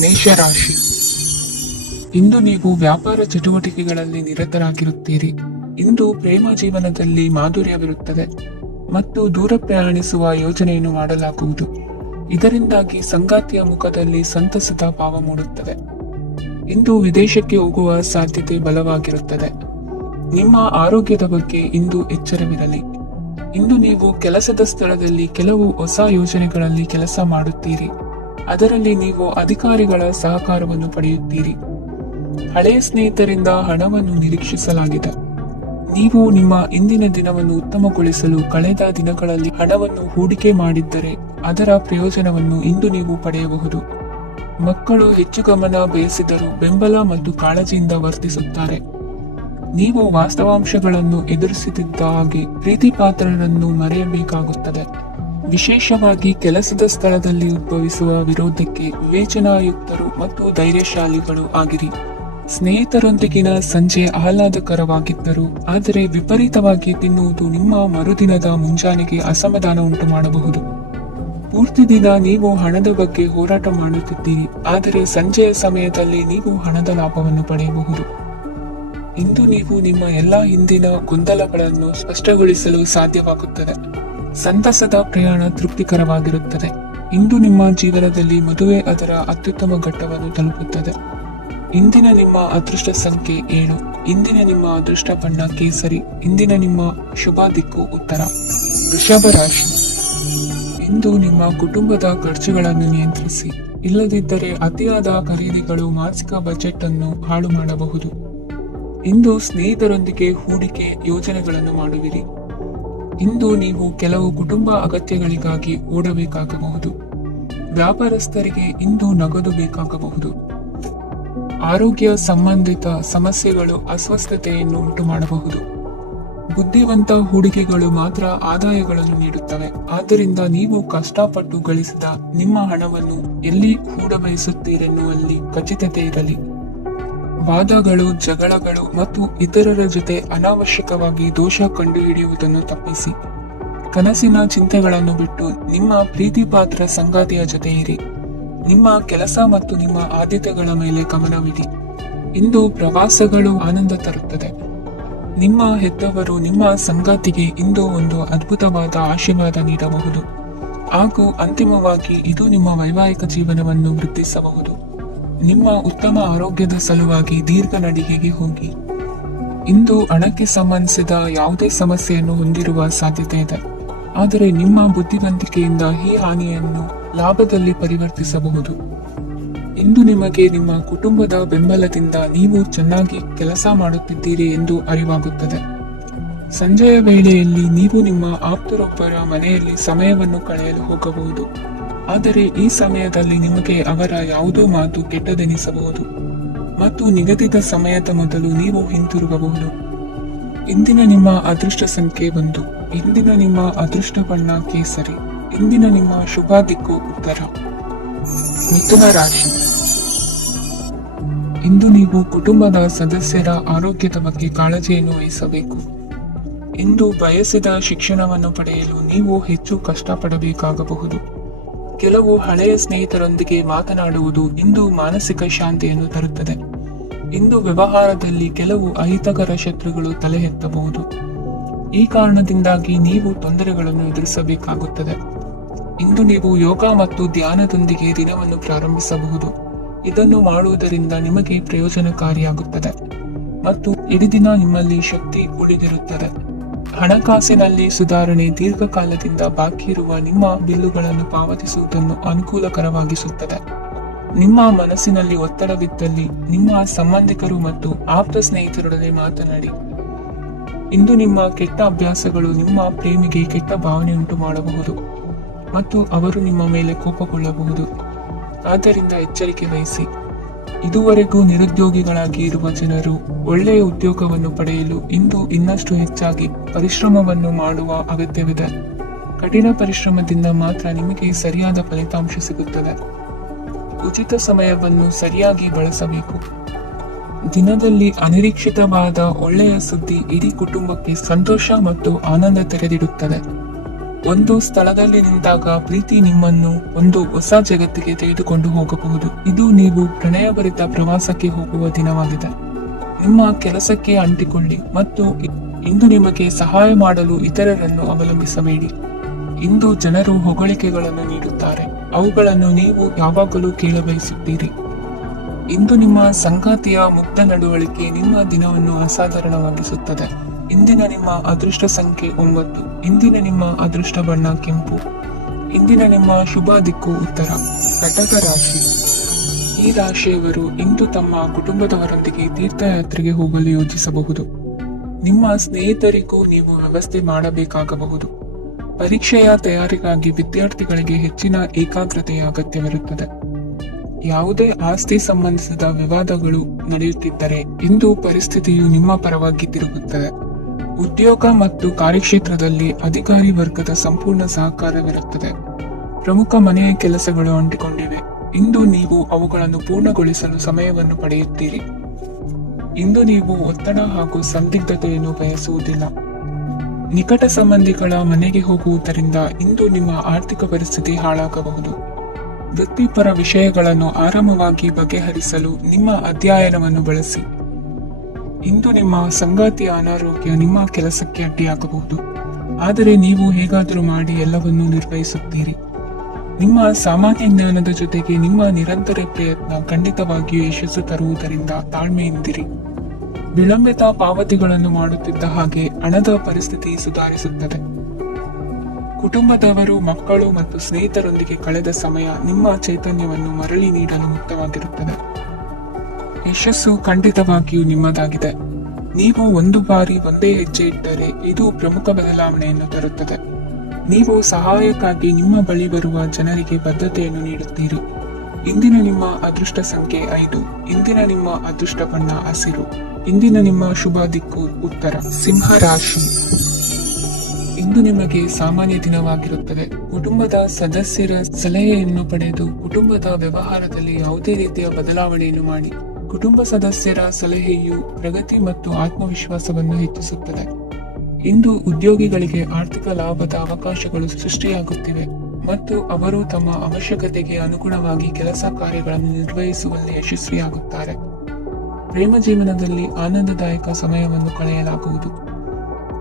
ಮೇಷರಾಶಿ. ಇಂದು ನೀವು ವ್ಯಾಪಾರ ಚಟುವಟಿಕೆಗಳಲ್ಲಿ ನಿರತರಾಗಿರುತ್ತೀರಿ. ಇಂದು ಪ್ರೇಮ ಜೀವನದಲ್ಲಿ ಮಾಧುರ್ಯವಿರುತ್ತದೆ ಮತ್ತು ದೂರ ಪ್ರಯಾಣಿಸುವ ಯೋಜನೆಯನ್ನು ಮಾಡಲಾಗುವುದು. ಇದರಿಂದಾಗಿ ಸಂಗಾತಿಯ ಮುಖದಲ್ಲಿ ಸಂತಸದ ಭಾವ ಮೂಡುತ್ತದೆ. ಇಂದು ವಿದೇಶಕ್ಕೆ ಹೋಗುವ ಸಾಧ್ಯತೆ ಬಲವಾಗಿರುತ್ತದೆ. ನಿಮ್ಮ ಆರೋಗ್ಯದ ಬಗ್ಗೆ ಇಂದು ಎಚ್ಚರವಿರಲಿ. ಇಂದು ನೀವು ಕೆಲಸದ ಸ್ಥಳದಲ್ಲಿ ಕೆಲವು ಹೊಸ ಯೋಜನೆಗಳಲ್ಲಿ ಕೆಲಸ ಮಾಡುತ್ತೀರಿ. ಅದರಲ್ಲಿ ನೀವು ಅಧಿಕಾರಿಗಳ ಸಹಕಾರವನ್ನು ಪಡೆಯುತ್ತೀರಿ. ಹಳೆಯ ಸ್ನೇಹಿತರಿಂದ ಹಣವನ್ನು ನಿರೀಕ್ಷಿಸಲಾಗಿದೆ. ನೀವು ನಿಮ್ಮ ಇಂದಿನ ದಿನವನ್ನು ಉತ್ತಮಗೊಳಿಸಲು ಕಳೆದ ದಿನಗಳಲ್ಲಿ ಹಣವನ್ನು ಹೂಡಿಕೆ ಮಾಡಿದ್ದರೆ ಅದರ ಪ್ರಯೋಜನವನ್ನು ಇಂದು ನೀವು ಪಡೆಯಬಹುದು. ಮಕ್ಕಳು ಹೆಚ್ಚು ಗಮನ ಬಯಸಿದರೂ ಬೆಂಬಲ ಮತ್ತು ಕಾಳಜಿಯಿಂದ ವರ್ತಿಸುತ್ತಾರೆ. ನೀವು ವಾಸ್ತವಾಂಶಗಳನ್ನು ಎದುರಿಸುತ್ತಿದ್ದ ಹಾಗೆ ಪ್ರೀತಿ ಪಾತ್ರರನ್ನು ಮರೆಯಬೇಕಾಗುತ್ತದೆ. ವಿಶೇಷವಾಗಿ ಕೆಲಸದ ಸ್ಥಳದಲ್ಲಿ ಉದ್ಭವಿಸುವ ವಿರೋಧಕ್ಕೆ ವಿವೇಚನಾಯುಕ್ತರು ಮತ್ತು ಧೈರ್ಯಶಾಲಿಗಳು ಆಗಿರಿ. ಸ್ನೇಹಿತರೊಂದಿಗಿನ ಸಂಜೆ ಆಹ್ಲಾದಕರವಾಗಿದ್ದರು, ಆದರೆ ವಿಪರೀತವಾಗಿ ತಿನ್ನುವುದು ನಿಮ್ಮ ಮರುದಿನದ ಮುಂಜಾನೆಗೆ ಅಸಮಾಧಾನ ಉಂಟು ಮಾಡಬಹುದು. ಪೂರ್ತಿ ದಿನ ನೀವು ಹಣದ ಬಗ್ಗೆ ಹೋರಾಟ ಮಾಡುತ್ತಿದ್ದೀರಿ, ಆದರೆ ಸಂಜೆಯ ಸಮಯದಲ್ಲಿ ನೀವು ಹಣದ ಲಾಭವನ್ನು ಪಡೆಯಬಹುದು. ಇಂದು ನೀವು ನಿಮ್ಮ ಎಲ್ಲಾ ಹಿಂದಿನ ಗೊಂದಲಗಳನ್ನು ಸ್ಪಷ್ಟಗೊಳಿಸಲು ಸಾಧ್ಯವಾಗುತ್ತದೆ. ಸಂತಸದ ಪ್ರಯಾಣ ತೃಪ್ತಿಕರವಾಗಿರುತ್ತದೆ. ಇಂದು ನಿಮ್ಮ ಜೀವನದಲ್ಲಿ ಮದುವೆ ಅದರ ಅತ್ಯುತ್ತಮ ಘಟ್ಟವನ್ನು ತಲುಪುತ್ತದೆ. ಇಂದಿನ ನಿಮ್ಮ ಅದೃಷ್ಟ ಸಂಖ್ಯೆ 7. ಇಂದಿನ ನಿಮ್ಮ ಅದೃಷ್ಟ ಬಣ್ಣ ಕೇಸರಿ. ಇಂದಿನ ನಿಮ್ಮ ಶುಭ ದಿಕ್ಕು ಉತ್ತರ. ವೃಷಭ ರಾಶಿ. ಇಂದು ನಿಮ್ಮ ಕುಟುಂಬದ ಖರ್ಚುಗಳನ್ನು ನಿಯಂತ್ರಿಸಿ. ಇಲ್ಲದಿದ್ದರೆ ಅತಿಯಾದ ಖರೀದಿಗಳು ಮಾಸಿಕ ಬಜೆಟ್ ಅನ್ನು ಹಾಳು ಮಾಡಬಹುದು. ಇಂದು ಸ್ನೇಹಿತರೊಂದಿಗೆ ಹೂಡಿಕೆ ಯೋಜನೆಗಳನ್ನು ಮಾಡುವಿರಿ. ಇಂದು ನೀವು ಕೆಲವು ಕುಟುಂಬ ಅಗತ್ಯಗಳಿಗಾಗಿ ಓಡಬೇಕಾಗಬಹುದು. ವ್ಯಾಪಾರಸ್ಥರಿಗೆ ಇಂದು ನಗದು ಬೇಕಾಗಬಹುದು. ಆರೋಗ್ಯ ಸಂಬಂಧಿತ ಸಮಸ್ಯೆಗಳು ಅಸ್ವಸ್ಥತೆಯನ್ನು ಉಂಟು ಮಾಡಬಹುದು. ಬುದ್ಧಿವಂತ ಹೂಡಿಕೆಗಳು ಮಾತ್ರ ಆದಾಯಗಳನ್ನು ನೀಡುತ್ತವೆ. ಆದ್ದರಿಂದ ನೀವು ಕಷ್ಟಪಟ್ಟು ಗಳಿಸಿದ ನಿಮ್ಮ ಹಣವನ್ನು ಎಲ್ಲಿ ಹೂಡಬಯಸುತ್ತೀರೆನ್ನುವಲ್ಲಿ ಖಚಿತತೆ ಇರಲಿ. ವಾದಗಳು, ಜಗಳಗಳು ಮತ್ತು ಇತರರ ಜೊತೆ ಅನಾವಶ್ಯಕವಾಗಿ ದೋಷ ಕಂಡುಹಿಡಿಯುವುದನ್ನು ತಪ್ಪಿಸಿ. ಕನಸಿನ ಚಿಂತೆಗಳನ್ನು ಬಿಟ್ಟು ನಿಮ್ಮ ಪ್ರೀತಿ ಪಾತ್ರ ಸಂಗಾತಿಯ ಜೊತೆ ಇರಿ. ನಿಮ್ಮ ಕೆಲಸ ಮತ್ತು ನಿಮ್ಮ ಆದ್ಯತೆಗಳ ಮೇಲೆ ಗಮನವಿಡಿ. ಇಂದು ಪ್ರವಾಸಗಳು ಆನಂದ ತರುತ್ತದೆ. ನಿಮ್ಮ ಹೆತ್ತವರು ನಿಮ್ಮ ಸಂಗಾತಿಗೆ ಇಂದು ಒಂದು ಅದ್ಭುತವಾದ ಆಶೀರ್ವಾದ ನೀಡಬಹುದು ಹಾಗೂ ಅಂತಿಮವಾಗಿ ಇದು ನಿಮ್ಮ ವೈವಾಹಿಕ ಜೀವನವನ್ನು ವೃದ್ಧಿಸಬಹುದು. ನಿಮ್ಮ ಉತ್ತಮ ಆರೋಗ್ಯದ ಸಲುವಾಗಿ ದೀರ್ಘ ನಡಿಗೆಗೆ ಹೋಗಿ. ಇಂದು ಹಣಕ್ಕೆ ಸಂಬಂಧಿಸಿದ ಯಾವುದೇ ಸಮಸ್ಯೆಯನ್ನು ಹೊಂದಿರುವ ಸಾಧ್ಯತೆ ಇದೆ, ಆದರೆ ನಿಮ್ಮ ಬುದ್ಧಿವಂತಿಕೆಯಿಂದ ಈ ಹಾನಿಯನ್ನು ಲಾಭದಲ್ಲಿ ಪರಿವರ್ತಿಸಬಹುದು. ಇಂದು ನಿಮಗೆ ನಿಮ್ಮ ಕುಟುಂಬದ ಬೆಂಬಲದಿಂದ ನೀವು ಚೆನ್ನಾಗಿ ಕೆಲಸ ಮಾಡುತ್ತಿದ್ದೀರಿ ಎಂದು ಅರಿವಾಗುತ್ತದೆ. ಸಂಜೆಯ ವೇಳೆಯಲ್ಲಿ ನೀವು ನಿಮ್ಮ ಆಪ್ತರೊಬ್ಬರ ಮನೆಯಲ್ಲಿ ಸಮಯವನ್ನು ಕಳೆಯಲು ಹೋಗಬಹುದು, ಆದರೆ ಈ ಸಮಯದಲ್ಲಿ ನಿಮಗೆ ಅವರ ಯಾವುದೋ ಮಾತು ಕೆಟ್ಟದೆನಿಸಬಹುದು ಮತ್ತು ನಿಗದಿತ ಸಮಯದ ಮೊದಲು ನೀವು ಹಿಂತಿರುಗಬಹುದು. ಇಂದಿನ ನಿಮ್ಮ ಅದೃಷ್ಟ ಸಂಖ್ಯೆ 1. ಇಂದಿನ ನಿಮ್ಮ ಅದೃಷ್ಟ ಬಣ್ಣ ಕೇಸರಿ. ಇಂದಿನ ನಿಮ್ಮ ಶುಭ ದಿಕ್ಕು ಉತ್ತರ. ಮಿಥುನ ರಾಶಿ. ಇಂದು ನೀವು ಕುಟುಂಬದ ಸದಸ್ಯರ ಆರೋಗ್ಯದ ಬಗ್ಗೆ ಕಾಳಜಿಯನ್ನು ವಹಿಸಬೇಕು. ಇಂದು ಬಯಸಿದ ಶಿಕ್ಷಣವನ್ನು ಪಡೆಯಲು ನೀವು ಹೆಚ್ಚು ಕಷ್ಟಪಡಬೇಕಾಗಬಹುದು. ಕೆಲವು ಹಳೆಯ ಸ್ನೇಹಿತರೊಂದಿಗೆ ಮಾತನಾಡುವುದು ಇಂದು ಮಾನಸಿಕ ಶಾಂತಿಯನ್ನು ತರುತ್ತದೆ. ಇಂದು ವ್ಯವಹಾರದಲ್ಲಿ ಕೆಲವು ಅಹಿತಕರ ಶತ್ರುಗಳು ತಲೆ ಎತ್ತಬಹುದು. ಈ ಕಾರಣದಿಂದಾಗಿ ನೀವು ತೊಂದರೆಗಳನ್ನು ಎದುರಿಸಬೇಕಾಗುತ್ತದೆ. ಇಂದು ನೀವು ಯೋಗ ಮತ್ತು ಧ್ಯಾನದೊಂದಿಗೆ ದಿನವನ್ನು ಪ್ರಾರಂಭಿಸಬಹುದು. ಇದನ್ನು ಮಾಡುವುದರಿಂದ ನಿಮಗೆ ಪ್ರಯೋಜನಕಾರಿಯಾಗುತ್ತದೆ ಮತ್ತು ಇಡೀ ದಿನ ನಿಮ್ಮಲ್ಲಿ ಶಕ್ತಿ ಉಳಿದಿರುತ್ತದೆ. ಹಣಕಾಸಿನಲ್ಲಿ ಸುಧಾರಣೆ ದೀರ್ಘಕಾಲದಿಂದ ಬಾಕಿ ಇರುವ ನಿಮ್ಮ ಬಿಲ್ಲುಗಳನ್ನು ಪಾವತಿಸುವುದನ್ನು ಅನುಕೂಲಕರವಾಗಿಸುತ್ತದೆ. ನಿಮ್ಮ ಮನಸ್ಸಿನಲ್ಲಿ ಒತ್ತಡವಿದ್ದಲ್ಲಿ ನಿಮ್ಮ ಸಂಬಂಧಿಕರು ಮತ್ತು ಆಪ್ತ ಸ್ನೇಹಿತರೊಡನೆ ಮಾತನಾಡಿ. ಇಂದು ನಿಮ್ಮ ಕೆಟ್ಟ ಅಭ್ಯಾಸಗಳು ನಿಮ್ಮ ಪ್ರೇಮಿಗೆ ಕೆಟ್ಟ ಭಾವನೆ ಉಂಟು ಮಾಡಬಹುದು ಮತ್ತು ಅವರು ನಿಮ್ಮ ಮೇಲೆ ಕೋಪಗೊಳ್ಳಬಹುದು. ಆದ್ದರಿಂದ ಎಚ್ಚರಿಕೆ ವಹಿಸಿ. ಇದುವರೆಗೂ ನಿರುದ್ಯೋಗಿಗಳಾಗಿ ಇರುವ ಜನರು ಒಳ್ಳೆಯ ಉದ್ಯೋಗವನ್ನು ಪಡೆಯಲು ಇಂದು ಇನ್ನಷ್ಟು ಹೆಚ್ಚಾಗಿ ಪರಿಶ್ರಮವನ್ನು ಮಾಡುವ ಅಗತ್ಯವಿದೆ. ಕಠಿಣ ಪರಿಶ್ರಮದಿಂದ ಮಾತ್ರ ನಿಮಗೆ ಸರಿಯಾದ ಫಲಿತಾಂಶ ಸಿಗುತ್ತದೆ. ಉಚಿತ ಸಮಯವನ್ನು ಸರಿಯಾಗಿ ಬಳಸಬೇಕು. ದಿನದಲ್ಲಿ ಅನಿರೀಕ್ಷಿತವಾದ ಒಳ್ಳೆಯ ಸುದ್ದಿ ಇಡೀ ಕುಟುಂಬಕ್ಕೆ ಸಂತೋಷ ಮತ್ತು ಆನಂದ ತೆರೆದಿಡುತ್ತದೆ. ಒಂದು ಸ್ಥಳದಲ್ಲಿ ನಿಂತಾಗ ಪ್ರೀತಿ ನಿಮ್ಮನ್ನು ಒಂದು ಹೊಸ ಜಗತ್ತಿಗೆ ತೆಗೆದುಕೊಂಡು ಹೋಗಬಹುದು. ಇದು ನೀವು ಪ್ರಣಯಭರಿತ ಪ್ರವಾಸಕ್ಕೆ ಹೋಗುವ ದಿನವಾಗಿದೆ. ನಿಮ್ಮ ಕೆಲಸಕ್ಕೆ ಅಂಟಿಕೊಳ್ಳಿ ಮತ್ತು ಇಂದು ನಿಮಗೆ ಸಹಾಯ ಮಾಡಲು ಇತರರನ್ನು ಅವಲಂಬಿಸಬೇಡಿ. ಇಂದು ಜನರು ಹೊಗಳಿಕೆಗಳನ್ನು ನೀಡುತ್ತಾರೆ, ಅವುಗಳನ್ನು ನೀವು ಯಾವಾಗಲೂ ಕೇಳಬಯಸುತ್ತೀರಿ. ಇಂದು ನಿಮ್ಮ ಸಂಗಾತಿಯ ಮುಗ್ಧ ನಡವಳಿಕೆ ನಿಮ್ಮ ದಿನವನ್ನು ಅಸಾಧಾರಣವಾಗಿಸುತ್ತದೆ. ಇಂದಿನ ನಿಮ್ಮ ಅದೃಷ್ಟ ಸಂಖ್ಯೆ 9. ಇಂದಿನ ನಿಮ್ಮ ಅದೃಷ್ಟ ಬಣ್ಣ ಕೆಂಪು. ಇಂದಿನ ನಿಮ್ಮ ಶುಭ ದಿಕ್ಕು ಉತ್ತರ. ಕಟಕ ರಾಶಿ. ಈ ರಾಶಿಯವರು ಇಂದು ತಮ್ಮ ಕುಟುಂಬದವರೊಂದಿಗೆ ತೀರ್ಥಯಾತ್ರೆಗೆ ಹೋಗಲು ಯೋಜಿಸಬಹುದು. ನಿಮ್ಮ ಸ್ನೇಹಿತರಿಗೂ ನೀವು ವ್ಯವಸ್ಥೆ ಮಾಡಬೇಕಾಗಬಹುದು. ಪರೀಕ್ಷೆಯ ತಯಾರಿಗಾಗಿ ವಿದ್ಯಾರ್ಥಿಗಳಿಗೆ ಹೆಚ್ಚಿನ ಏಕಾಗ್ರತೆಯ ಅಗತ್ಯವಿರುತ್ತದೆ. ಯಾವುದೇ ಆಸ್ತಿ ಸಂಬಂಧಿಸಿದ ವಿವಾದಗಳು ನಡೆಯುತ್ತಿದ್ದರೆ ಇಂದು ಪರಿಸ್ಥಿತಿಯು ನಿಮ್ಮ ಪರವಾಗಿ ತಿರುಗುತ್ತದೆ. ಉದ್ಯೋಗ ಮತ್ತು ಕಾರ್ಯಕ್ಷೇತ್ರದಲ್ಲಿ ಅಧಿಕಾರಿ ವರ್ಗದ ಸಂಪೂರ್ಣ ಸಹಕಾರವಿರುತ್ತದೆ. ಪ್ರಮುಖ ಮನೆಯ ಕೆಲಸಗಳು ಅಂಟಿಕೊಂಡಿವೆ. ಇಂದು ನೀವು ಅವುಗಳನ್ನು ಪೂರ್ಣಗೊಳಿಸಲು ಸಮಯವನ್ನು ಪಡೆಯುತ್ತೀರಿ. ಇಂದು ನೀವು ಒತ್ತಡ ಹಾಗೂ ಸಂದಿಗ್ಧತೆಯನ್ನು ಬಯಸುವುದಿಲ್ಲ. ನಿಕಟ ಸಂಬಂಧಿಗಳ ಮನೆಗೆ ಹೋಗುವುದರಿಂದ ಇಂದು ನಿಮ್ಮ ಆರ್ಥಿಕ ಪರಿಸ್ಥಿತಿ ಹಾಳಾಗಬಹುದು. ವೃತ್ತಿಪರ ವಿಷಯಗಳನ್ನು ಆರಾಮವಾಗಿ ಬಗೆಹರಿಸಲು ನಿಮ್ಮ ಅಧ್ಯಯನವನ್ನು ಬಳಸಿ. ಇಂದು ನಿಮ್ಮ ಸಂಗಾತಿಯ ಅನಾರೋಗ್ಯ ನಿಮ್ಮ ಕೆಲಸಕ್ಕೆ ಅಡ್ಡಿಯಾಗಬಹುದು, ಆದರೆ ನೀವು ಹೇಗಾದರೂ ಮಾಡಿ ಎಲ್ಲವನ್ನೂ ನಿರ್ವಹಿಸುತ್ತೀರಿ. ನಿಮ್ಮ ಸಾಮಾನ್ಯ ಜ್ಞಾನದ ಜೊತೆಗೆ ನಿಮ್ಮ ನಿರಂತರ ಪ್ರಯತ್ನ ಖಂಡಿತವಾಗಿಯೂ ಯಶಸ್ಸು ತರುವುದರಿಂದ ತಾಳ್ಮೆಯಿಂದಿರಿ. ವಿಳಂಬಿತ ಪಾವತಿಗಳನ್ನು ಮಾಡುತ್ತಿದ್ದ ಹಾಗೆ ಹಣದ ಪರಿಸ್ಥಿತಿ ಸುಧಾರಿಸುತ್ತದೆ. ಕುಟುಂಬದವರು, ಮಕ್ಕಳು ಮತ್ತು ಸ್ನೇಹಿತರೊಂದಿಗೆ ಕಳೆದ ಸಮಯ ನಿಮ್ಮ ಚೈತನ್ಯವನ್ನು ಮರಳಿ ನೀಡಲು ಮುಕ್ತವಾಗಿರುತ್ತದೆ. ಯಶಸ್ಸು ಖಂಡಿತವಾಗಿಯೂ ನಿಮ್ಮದಾಗಿದೆ. ನೀವು ಒಂದು ಬಾರಿ ಒಂದೇ ಹೆಜ್ಜೆ ಇಟ್ಟರೆ ಇದು ಪ್ರಮುಖ ಬದಲಾವಣೆಯನ್ನು ತರುತ್ತದೆ. ನೀವು ಸಹಾಯಕ್ಕಾಗಿ ನಿಮ್ಮ ಬಳಿ ಬರುವ ಜನರಿಗೆ ಬದ್ಧತೆಯನ್ನು ನೀಡುತ್ತೀರಿ. ಇಂದಿನ ನಿಮ್ಮ ಅದೃಷ್ಟ ಸಂಖ್ಯೆ 5. ಇಂದಿನ ನಿಮ್ಮ ಅದೃಷ್ಟ ಬಣ್ಣ ಹಸಿರು. ಇಂದಿನ ನಿಮ್ಮ ಶುಭ ದಿಕ್ಕು ಉತ್ತರ. ಸಿಂಹ ರಾಶಿ. ಇಂದು ನಿಮಗೆ ಸಾಮಾನ್ಯ ದಿನವಾಗಿರುತ್ತದೆ. ಕುಟುಂಬದ ಸದಸ್ಯರ ಸಲಹೆಯನ್ನು ಪಡೆದು ಕುಟುಂಬದ ವ್ಯವಹಾರದಲ್ಲಿ ಯಾವುದೇ ರೀತಿಯ ಬದಲಾವಣೆಯನ್ನು ಮಾಡಿ. ಕುಟುಂಬ ಸದಸ್ಯರ ಸಲಹೆಯು ಪ್ರಗತಿ ಮತ್ತು ಆತ್ಮವಿಶ್ವಾಸವನ್ನು ಹೆಚ್ಚಿಸುತ್ತದೆ. ಇಂದು ಉದ್ಯೋಗಿಗಳಿಗೆ ಆರ್ಥಿಕ ಲಾಭದ ಅವಕಾಶಗಳು ಸೃಷ್ಟಿಯಾಗುತ್ತಿವೆ ಮತ್ತು ಅವರು ತಮ್ಮ ಅವಶ್ಯಕತೆಗೆ ಅನುಗುಣವಾಗಿ ಕೆಲಸ ಕಾರ್ಯಗಳನ್ನು ನಿರ್ವಹಿಸುವಲ್ಲಿ ಯಶಸ್ವಿಯಾಗುತ್ತಾರೆ. ಪ್ರೇಮ ಜೀವನದಲ್ಲಿ ಆನಂದದಾಯಕ ಸಮಯವನ್ನು ಕಳೆಯಲಾಗುವುದು.